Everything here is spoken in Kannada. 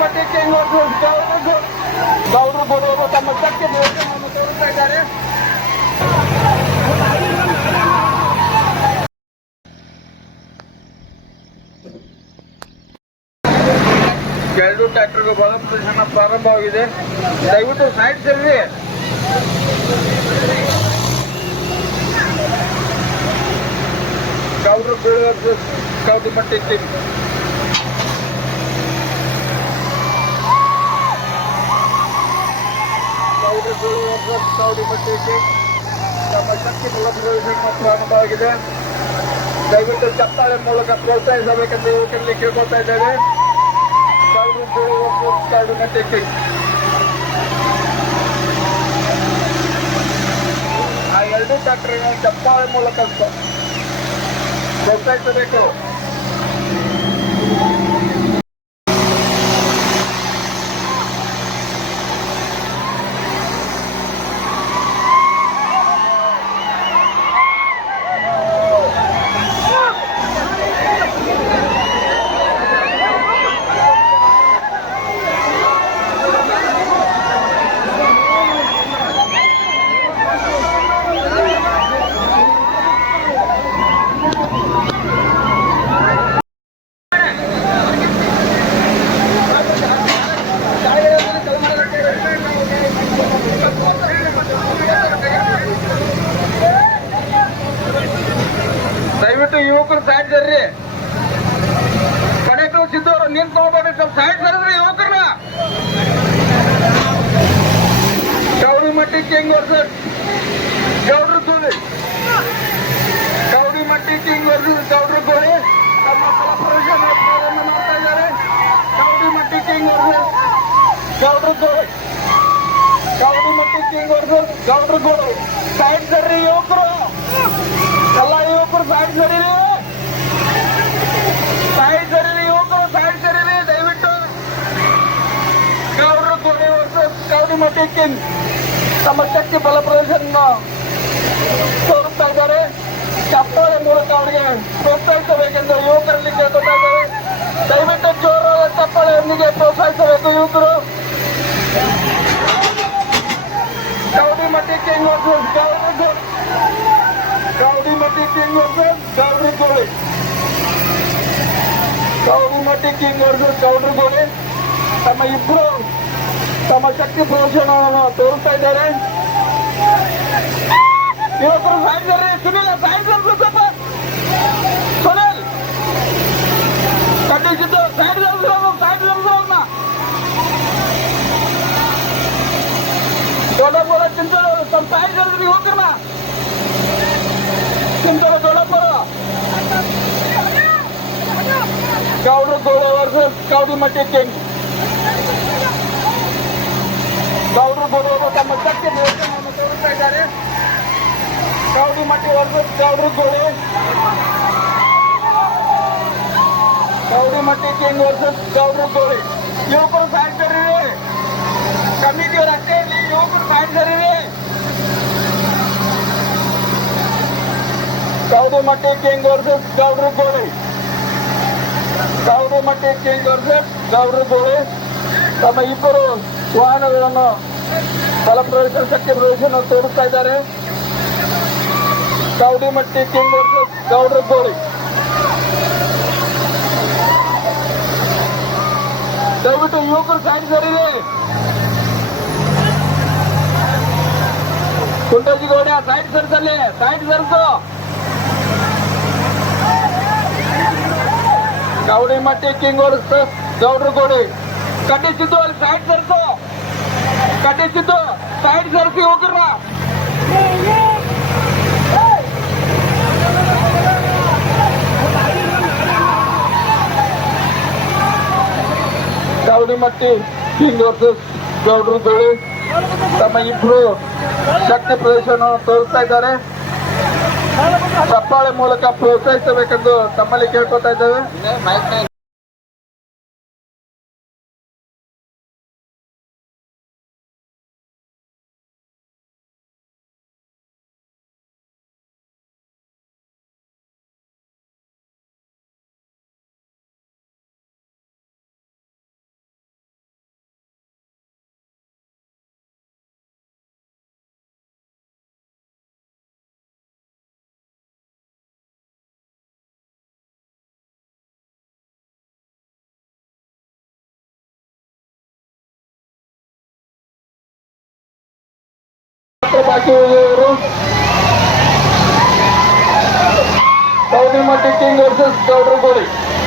ಮಟ್ಟಕ್ಕೆ ಗೌಡ್ರು ಗೌಡ್ರು ಬರುವರು ತಮ್ಮ ಶಕ್ತಿ ಇದ್ದಾರೆ. ಎರಡು ಟ್ರ್ಯಾಕ್ಟರ್ ಬಲ ಪ್ರದರ್ಶನ ಪ್ರಾರಂಭವಾಗಿದೆ. ದಯವಿಟ್ಟು ಸೈಡ್ ಸರಿ. ಗೌಡ್ರು ಬೀಳುವ ಕೌದು ಮಟ್ಟಿ ಟೀಮ್ ಪ್ರಾರಂಭವಾಗಿದೆ ದಯವಿಟ್ಟು ಚಪ್ಪಾಳೆ ಮೂಲಕ ಪ್ರೋತ್ಸಾಹಿಸಬೇಕೆಂದು ಯುವಕರಲ್ಲಿ ಕೇಳ್ಕೊಳ್ತಾ ಇದ್ದೇವೆ ಆ ಎರಡು ಟ್ರ್ಯಾಕ್ಟರ್ ಚಪ್ಪಾಳೆ ಮೂಲಕ ಪ್ರೋತ್ಸಾಹಿಸಬೇಕು ಸರ್ರಿ ಕಡೆಗಳು ಸಿದ್ದವರು ನಿಂತು ಹೋಗ್ಬೇಡಿ ಸ್ವಲ್ಪ ಸೈಡ್ ಸರಿದ್ರಿ ಯುವಕರನ್ನ. ಗೌರಿ ಮಟ್ಟಿ ಹೆಂಗ್ ವರ್ಷ ಗೌಡ್ರ ತೋರಿ ಗೌರಿ ಮಟ್ಟಿ ಕಿಂಗ್ ವರ್ಷ ಗೌಡ್ರ ತೋರಿ ಪ್ರಾರಂಭ ಮಾಡ್ತಾ ಇದ್ದಾರೆ. ಗೌರಿ ಮಟ್ಟಿ ಕಿಂಗ್ ವರ್ಷ ಗೌಡ್ರ ತೂಲಿ ಗೌರಿ ಮಟ್ಟಿ ಕಿಂಗ್ ವರ್ಷ ಗೌಡ್ರ ತೋರಿ ಸರ್ರಿ ಯುವಕರು. ಎಲ್ಲ ಯುವಕರು ಸೈಡ್ ಸರಿರಿ ಮಠಕ್ಕೆ ತಮ್ಮ ಶಕ್ತಿ ಬಲ ಪ್ರದರ್ಶನ ತೋರಿಸ್ತಾ ಇದ್ದಾರೆ ಚಪ್ಪಾಳೆ ಮೂಲಕ ಅವರಿಗೆ ಪ್ರೋತ್ಸಾಹಿಸಬೇಕೆಂದು ಯುವಕರಲ್ಲಿ ಕೇಳ್ಕೊತಾ ಇದ್ದಾರೆ ದಯವಿಟ್ಟು ಜೋರಾದ ಚಪ್ಪಾಳೆಯೊಂದಿಗೆ ಪ್ರೋತ್ಸಾಹಿಸಬೇಕು ಯುವಕರು ಗೌಡಿ ಮಠಕ್ಕೆ ವರ್ಸಸ್ ಗೌಡಿ ಗೌಡಿ ಮಟ್ಟಿ ಕಿಂಗ್ ವರ್ಸಸ್ ಗೌಡ್ರಿ ಗೋಳಿ ಗೌಡಿ ಮಟ್ಟಿ ಕಿಂಗ್ ವರ್ಸಸ್ ಗೌಡ್ರಿ ಗೋಳಿ ತಮ್ಮ ಇಬ್ರು ತಮ್ಮ ಶಕ್ತಿ ಪ್ರದರ್ಶನವನ್ನು ತೋರಿಸ್ತಾ ಇದ್ದಾರೆ ಯುವಕರು ಸಾಯಿದ್ದಾರೆ ಸುನಿಲ್ ಸಾಯಿದ್ದಾರೆ ಸ್ವಲ್ಪ ಸುನಿಲ್ ಖಂಡಿಸಿದ್ದು ಸೈಡ್ ಸೈಡ್ ಅವ್ರನ್ನ ದೊಡ್ಡ ಬೋಲ ಚಿಂತನೆ ಸ್ವಲ್ಪ ಸೈಡ್ ಯುವಕರನ್ನ ಚಿಂತನೆ ದೊಡ್ಡಪ್ಪರ ಗೌಡ್ರು ಗೌಡ ವರ್ಸಸ್ ಗೌಡಿ ಮಟ್ಟಿ ಕಿಂಗ್ ಗೌಡ್ರು ಗೌಡವರು ತಮ್ಮ ಶಕ್ತಿ ಪ್ರದರ್ಶನವನ್ನು ತೋರಿಸ್ತಾ ಇದ್ದಾರೆ ಗೌಡಿ ಮಟ್ಟಿ ವರ್ಸಸ್ ಗೌಡ್ರು ಗೋಳಿ ಗೌಡಿ ಮಟ್ಟಿ ಕಿಂಗ್ ವರ್ಸಸ್ ಗೌಡ್ರು ಗೋಳಿ ಯುವಕರು ಸಾಯ್ತಾರೆ ಕಮಿಟಿಯವರು ಅಷ್ಟೇ ಇರಲಿ ಯುವಕರು ಸಾಯ್ತಾರೆ ಗೌಡಿ ಮಟ್ಟಿ ಕಿಂಗ್ ವರ್ಸಸ್ ಗೌಡ್ರು ಗೋಳಿ ಗೌಡಿ ಮಟ್ಟಿ ಕಿಂಗ್ ವರ್ಸಸ್ ಗೌಡ್ರು ಗೋಳಿ ತಮ್ಮ ಇಬ್ಬರು ವಾಹನಗಳನ್ನು ಪ್ರದರ್ಶನ ಶಕ್ತಿ ಪ್ರದರ್ಶನ ತೋರಿಸ್ತಾ ಇದ್ದಾರೆ. ಗೌಡಿ ಮಟ್ಟಿ ಕಿಂಗ್ ವರ್ಸಸ್ ಗೌಡ್ರು ಗೋಳಿ. ದಯವಿಟ್ಟು ಯುವಕರು ಸೈಡ್ ಸರಿದೆ ಗೌಡಿ ಗೌಡ ಸೈಡ್ ಸರಿಸಲ್ಲಿ ಸೈಡ್ ಸರಿಸು ಗೌಡಿ ಮಟ್ಟಿ ಕಿಂಗ್ ವರ್ಸಸ್ ಗೌಡ್ರು ಕಟ್ಟಿ ಕಟ್ಟಿಸಿದ್ದು ಅಲ್ಲಿ ಸೈಡ್ ಸರ್ಸು ಕಟ್ಟಿಸಿದ್ದು ಸೈಡ್ ಸರ್ಸಿ ಹೋಗ್ರ ಗೌಡಿ ಮಟ್ಟಿ ಕಿಂಗ್ ವರ್ಸಸ್ ಗೌಡ್ರು ಗೋಳಿ ತಮ್ಮ ಇಬ್ರು ಶಕ್ತಿ ಪ್ರದರ್ಶನ ತೋರಿಸ್ತಾ ಇದ್ದಾರೆ. ಚಪ್ಪಾಳೆ ಮೂಲಕ ಪ್ರೋತ್ಸಾಹಿಸಬೇಕೆಂದು ತಮ್ಮಲ್ಲಿ ಕೇಳ್ಕೊತಾ ಇದ್ದೇವೆ. पाठीवरून चौधरी मटी किंग वर्सेस चौधरी गोळे